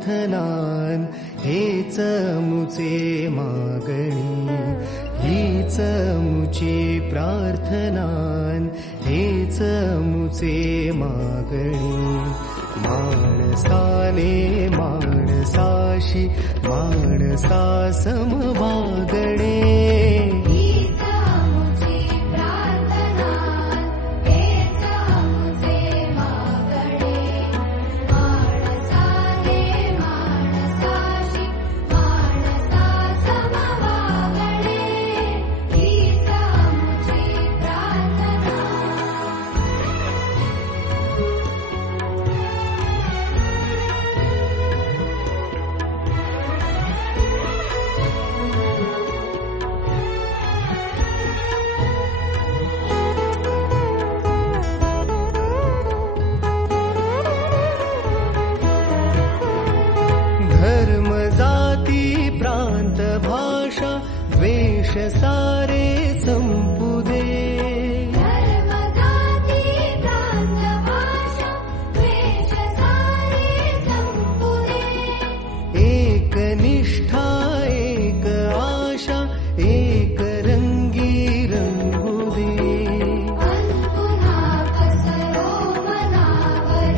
प्रार्थनान हेच मुचे मागणी, हीच मुची प्रार्थनान हेच मुचे मागणी. माणसाने माणसाशी माणसा समभागणे, भाषा द्वेष सारे संपू दे. धर्म जाती प्रांत भाषा द्वेष सारे संपू दे. एक निष्ठा एक आशा एक रंगी रंगू दे. पुन्हा कसरो मनावर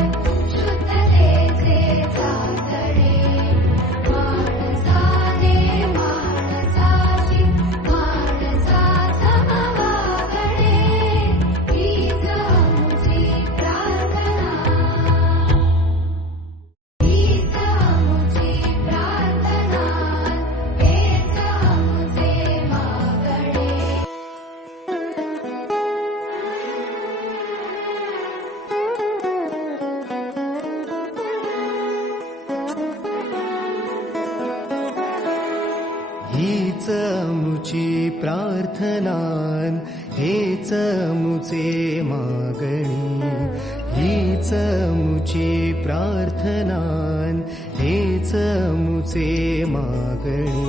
शुद्धतेचे चातडे. हीच मुची प्रार्थनान हेच मुचे मागणी, हीच मुची प्रार्थनान हेच मुचे मागणी.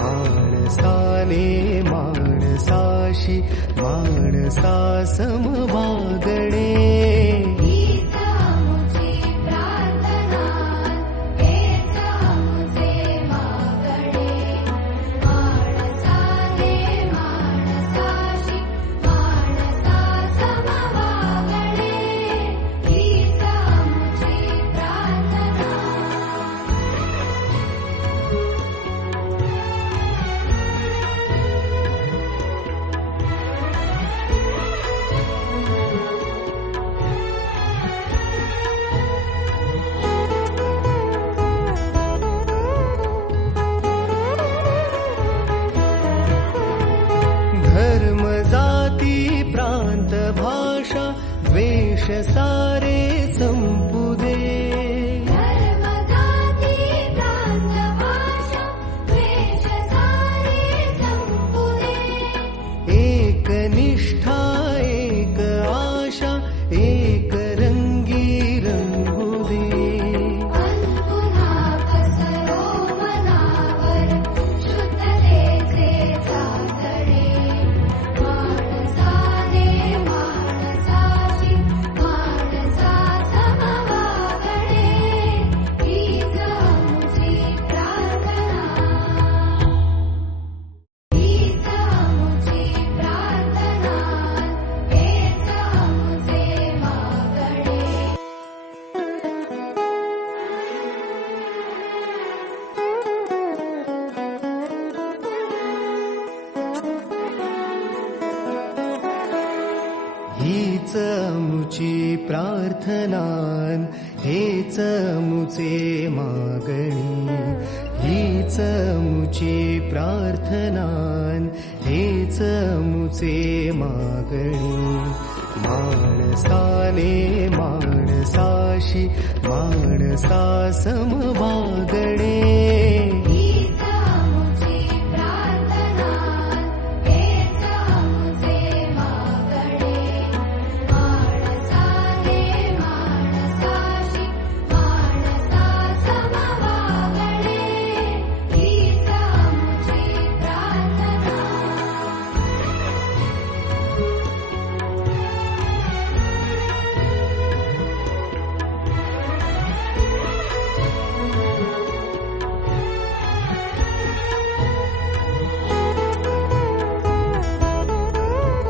माणसाने माणसाशी माणसा समभागणे, धर्म जाती प्रांत भाषा द्वेष सारे संपू दे. धर्म जाती प्रांत भाषा द्वेष सारे संपू दे. एक निष्ठा एक आशा एक रंगी रंगू दे. पुन्हा कसरो मनावर शुद्धतेचे चातडे. हीच मुची प्रार्थनान हेच मुचे मागणी, हीच मुची प्रार्थनान हेच मुचे मागणी. माणसाने माणसाशी माणसा समभागणे,